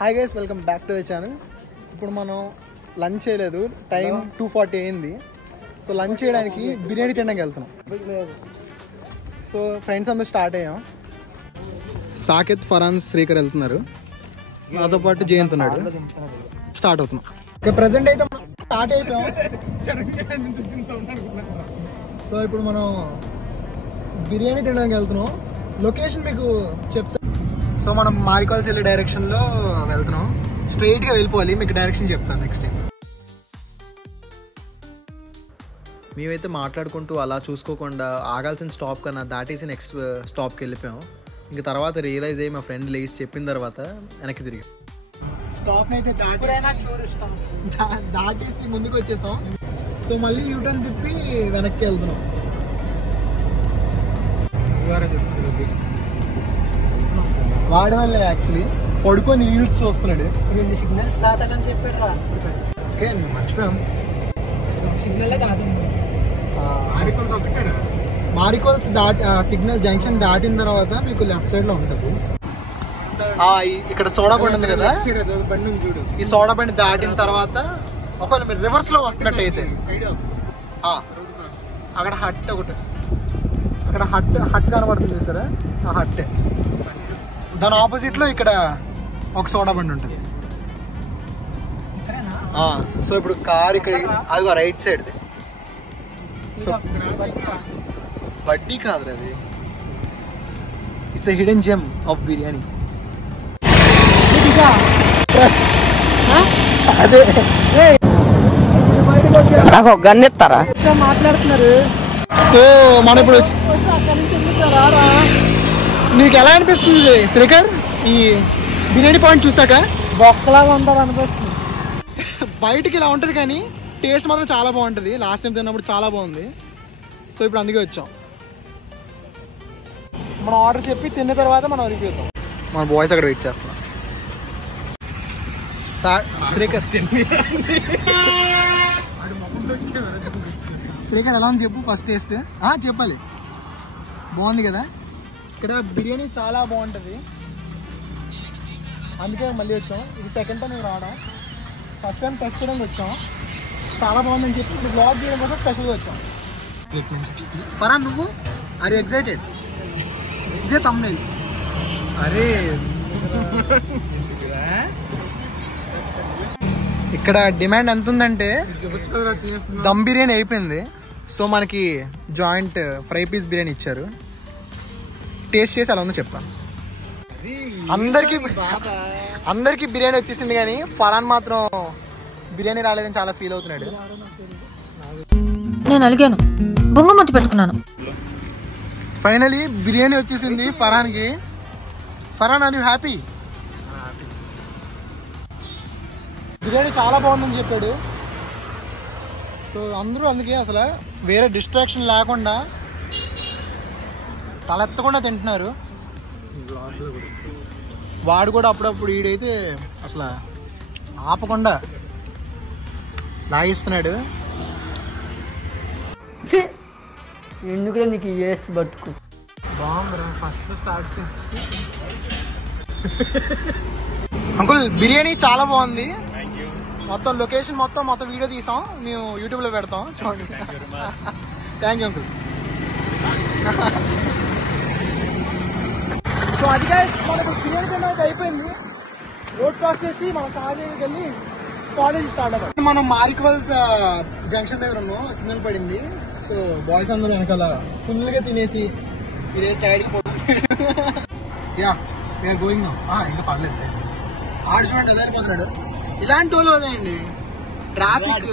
Hi guys, welcome back to the channel. ఇప్పుడు మనం lunch చేయలేదు, టైం 2:40 అయింది. సో లంచ్ చేయడానికి బిర్యానీ తినడానికి వెళ్తున్నాం. సో ఫ్రెండ్స్ అందరూ స్టార్ట్ అయ్యాం. సాకేత్, ఫరాన్, శ్రీకర్ వెళ్తున్నారు. నాతో పాటు జయంత్ ఉన్నాడు. స్టార్ట్ అవుతున్నాం. ఓకే, ప్రజెంట్ అయితే స్టార్ట్ అయిపోయాం. సో ఇప్పుడు మనం బిర్యానీ తినడానికి వెళ్తున్నాం. లొకేషన్ మీకు చెప్తా. సో మనం మారికాల్స్ వెళ్ళే డైరెక్షన్లో వెళ్తున్నాం. స్ట్రైట్గా వెళ్ళిపోవాలి. మీకు డైరెక్షన్ చెప్తాను నెక్స్ట్ టైం. మేమైతే మాట్లాడుకుంటూ అలా చూసుకోకుండా ఆగాల్సిన స్టాప్ కన్నా దాటేసి నెక్స్ట్ స్టాప్కి వెళ్ళిపోయాం. ఇంక తర్వాత రియలైజ్ అయ్యి మా ఫ్రెండ్ లేచి చెప్పిన తర్వాత వెనక్కి తిరిగాం. స్టాప్ని అయితే దాటేసి ముందుకు వచ్చేసాం. సో మళ్ళీ యూటర్న్ తిప్పి వెనక్కి వెళ్తున్నాం. వాడి వల్ల యాక్చువల్లీ పడుకొని రీల్స్ చూస్తున్నాడు. సిగ్నల్స్ దాటాలని చెప్పారు. ఓకే, మర్చిపోయాం. సిగ్నల్ మారికోల్స్ సిగ్నల్ జంక్షన్ దాటిన తర్వాత మీకు లెఫ్ట్ సైడ్ లో ఉంటుంది. ఇక్కడ సోడా బండి ఉంది కదా, ఈ సోడా బండి దాటిన తర్వాత ఒకవేళ మీరు రివర్స్ లో వస్తున్నట్టు అయితే అక్కడ హట్ ఒకటి, అక్కడ హట్ కనబడుతుంది చూసారా, ఆ హట్. దాని ఆపోజిట్ లో ఇక్కడ ఒక సోడా బండి ఉంటుంది. సో ఇప్పుడు కార్ ఇక్కడ, అదిగో రైట్ సైడ్. సో బడ్డీ కాదు అది, it's a hidden gem of biryani. అదే నాకు గన్ ఇస్తారా మాట్లాడుతున్నారు. సో మనం ఇప్పుడు నీకు ఎలా అనిపిస్తుంది శ్రీకర్ ఈ బిర్యానీ పాయింట్ చూసాక? బొక్కలాగా ఉంటుంది అనిపిస్తుంది. బయటికి ఇలా ఉంటుంది కానీ టేస్ట్ మాత్రం చాలా బాగుంటుంది. లాస్ట్ టైం తిన్నప్పుడు చాలా బాగుంది. సో ఇప్పుడు అందుకే వచ్చాం. మనం ఆర్డర్ చెప్పి తిన్న తర్వాత మనం రివ్యూ చేద్దాం. మన బాయ్స్ అక్కడ వెయిట్ చేస్తున్నాం. శ్రీకర్ శ్రీకర్ ఎలా ఉంది చెప్పు ఫస్ట్ టేస్ట్. చెప్పాలి. బాగుంది కదా. ఇక్కడ బిర్యానీ చాలా బాగుంటుంది, అందుకే మళ్ళీ వచ్చాం. ఇది సెకండ్ టైం రావడం. ఫస్ట్ టైం టెస్ట్ చేయడానికి వచ్చాం. చాలా బాగుందని చెప్పి ఇప్పుడు బ్లాగ్ చేయడం కోసం స్పెషల్గా వచ్చాం. ఫరాన్, నువ్వు ఆర్ యు ఎక్సైటెడ్? ఇదే తమ్మునేల్. అరే ఇక్కడ డిమాండ్ ఎంత ఉందంటే దమ్ బిర్యానీ అయిపోయింది. సో మనకి జాయింట్ ఫ్రై పీస్ బిర్యానీ ఇచ్చారు. టేస్ట్ చేసి అలా ఉందో చెప్తాను. అందరికి బిర్యానీ వచ్చేసింది కానీ ఫరాన్ మాత్రం బిర్యానీ రాలేదని చాలా ఫీల్ అవుతున్నాడు. నేను అలిగాను, బొంగమతి పెట్టుకున్నాను. ఫైనలీ బిర్యానీ వచ్చేసింది ఫరాన్కి. Farhan, are you happy? Biryani చాలా బాగుందని చెప్పాడు. సో అందరూ అందుకే అసలు వేరే డిస్ట్రాక్షన్ లేకుండా తలెత్తకుండా తింటున్నారు. వాడు కూడా అప్పుడప్పుడు ఈడైతే అసలు ఆపకుండా లాగిస్తున్నాడు. ఎందుకు నీకు ఏస్ బతుకు బాగుందిరా. ఫస్ట్ స్టార్ట్ చేసి అంకుల్ బిర్యానీ చాలా బాగుంది. మొత్తం లొకేషన్ మొత్తం వీడియో తీసాం, మేము యూట్యూబ్ లో పెడతాం చూడండి. Thank you uncle. సో అదిగా మనకు బిర్యానీ తినడానికి అయిపోయింది. రోడ్ క్రాస్ చేసి మనం కాలేజీకి వెళ్ళి కాలేజ్ స్టార్ట్ అవ్వాలి. మనం మారికోల్స్ జంక్షన్ దగ్గర ఉన్నాం. సిగ్నల్ పడింది. సో బాయ్స్ అందరూ వెనకాల ఫుల్ గా తినేసి ఇదే టైర్కి పోతున్నాడు. Yeah we are going now. ఇంకా పర్లేదు. ఆడు చూడండి ఎలా వెళ్ళిపోతున్నాడు. ఇలాంటి వాళ్ళు వదండి. ట్రాఫిక్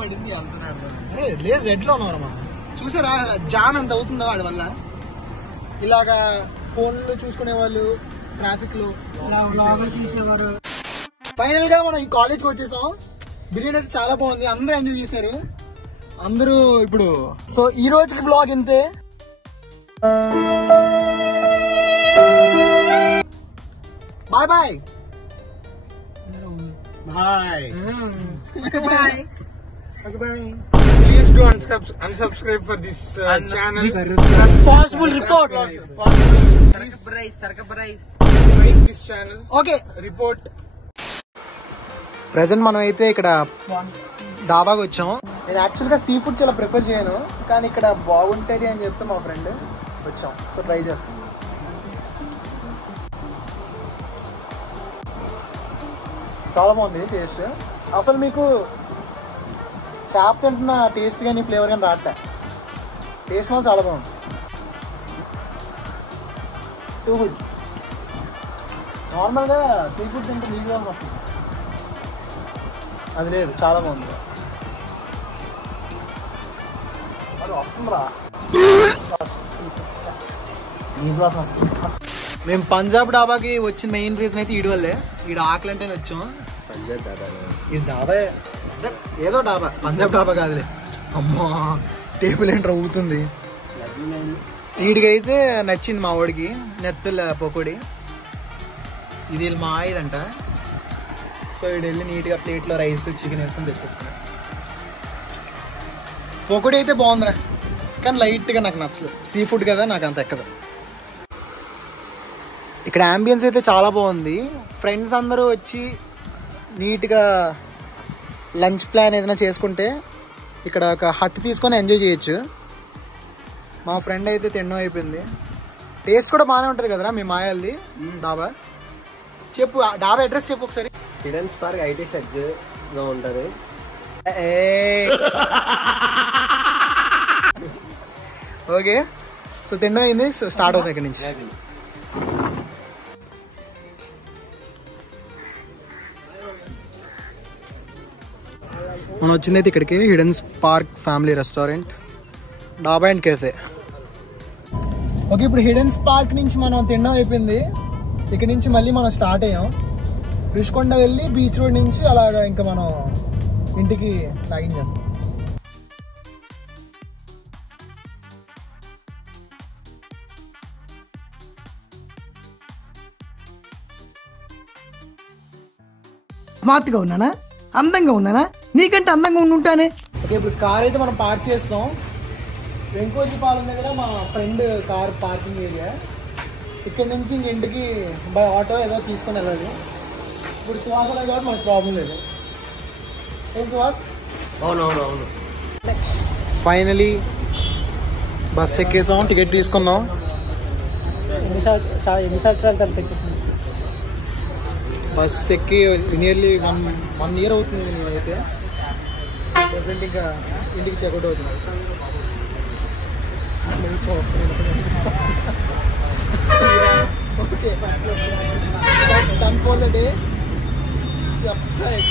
పడింది వెళ్తున్నాడు. అరే లేదు, రెడ్ లో ఉన్నారు మనం. చూసారా జామ్ ఎంత అవుతుందో వాడి వల్ల. ఇలాగా ఫోన్లు చూసుకునే వాళ్ళు ట్రాఫిక్ లో తీసేవారు. ఫైనల్ గా మనం ఈ కాలేజ్కి వచ్చేసాం. బిర్యానీ అయితే చాలా బాగుంది, అందరూ ఎంజాయ్ చేశారు. అందరూ ఇప్పుడు సో ఈ రోజుకి బ్లాగ్ ఇంతే. Bye bye bye bye. Okay, bye. Please do unsubscribe for this channel. Responsible report. Please like this channel. Okay. Report. Present మనం అయితే ఇక్కడ డాబాకి వచ్చాం. నేను యాక్చువల్గా సీ ఫుడ్ చాలా ప్రిఫర్ చేయను, కానీ ఇక్కడ బాగుంటుంది అని చెప్తే మా ఫ్రెండ్ వచ్చాం. సో ట్రై చేస్తాం. చాలా బాగుంది టేస్ట్. అసలు మీకు చేప తింటున్న టేస్ట్ కానీ ఫ్లేవర్ కానీ రాట్లే. టేస్ట్ మాత్రం చాలా బాగుంది. Too good. నార్మల్గా సీ ఫుడ్ తింటే నీళ్ళు వస్తుంది, అది లేదు. చాలా బాగుంది. అది వస్తుందిరా, నీళ్ళు వాసన వస్తుంది. మేము పంజాబ్ డాబాకి వచ్చిన మెయిన్ రీజన్ అయితే ఈడు వల్లే. ఈడు ఆకలి అంటేనే వచ్చాం. ఇది డాబా ఏదో డాబా, పంజాబ్ డాబా కాదులే. అమ్మా టేబుల్ ఏంట్రా ఊగుతుంది. వీడికైతే నచ్చింది మా వాడికి నెత్తల పకోడీ. ఇది మా ఇదంట. సో వీడు వెళ్ళి నీట్గా ప్లేట్లో రైస్ చికెన్ వేసుకొని తెచ్చేసుకున్నాడు. పకోడీ అయితే బాగుందిరా, కానీ లైట్గా నాకు నచ్చలేదు. సీ ఫుడ్ కదా, నాకు అంత ఎక్కదు. ఇక్కడ అంబియన్స్ అయితే చాలా బాగుంది. ఫ్రెండ్స్ అందరూ వచ్చి నీట్గా లంచ్ ప్లాన్ ఏదైనా చేసుకుంటే ఇక్కడ ఒక హట్ తీసుకొని ఎంజాయ్ చేయొచ్చు. మా ఫ్రెండ్ అయితే తినడం అయిపోయింది. టేస్ట్ కూడా బాగానే ఉంటుంది కదరా మీ మాయాలది డాబా. చెప్పు డాబా అడ్రస్ చెప్పు ఒకసారి. హిడెన్స్ పార్క్ ఐటీ సజ్జగా ఉంటుంది. ఓకే, సో తినడం అయింది. సో స్టార్ట్ అవుతుంది ఇక్కడ నుంచి. మనం వచ్చిందైతే ఇక్కడికి హిడెన్స్ పార్క్ ఫ్యామిలీ రెస్టారెంట్, డాబా అండ్ కేఫే. ఓకే, ఇప్పుడు హిడెన్స్ పార్క్ నుంచి మనం తినడం అయిపోయింది. ఇక్కడ నుంచి మళ్ళీ మనం స్టార్ట్ అయ్యాం. రుషికొండ వెళ్ళి బీచ్ రోడ్ నుంచి అలాగా ఇంకా మనం ఇంటికి లాగించేస్తాం. స్మార్ట్గా ఉన్నానా, అందంగా ఉన్నానా, నీకంటే అందంగా ఉండుంటానే. ఓకే, ఇప్పుడు కార్ అయితే మనం పార్క్ చేస్తాం. వెంకోజీపాలెం దగ్గర మా ఫ్రెండ్ కార్ పార్కింగ్ ఏరియా. ఇక్కడ నుంచి ఇంటికి బై ఆటో ఏదో తీసుకొని వెళ్ళాలి. ఇప్పుడు సువాస కాబట్టి మనకు ప్రాబ్లం లేదు. ఏం సువాస్? అవునవునవును. ఫైనలీ బస్ ఎక్కేసాం, టికెట్ తీసుకుందాం. ఎన్ని సంవత్సరాలు తప్పింది బస్ ఎక్కి నియర్లీ వన్ ఇయర్ అవుతుంది. నేనైతే ప్రజెంట్ ఇంకా ఇంటికి చెక్అవుట్ అవుతుంది. Okay, done for the day. Subscribe.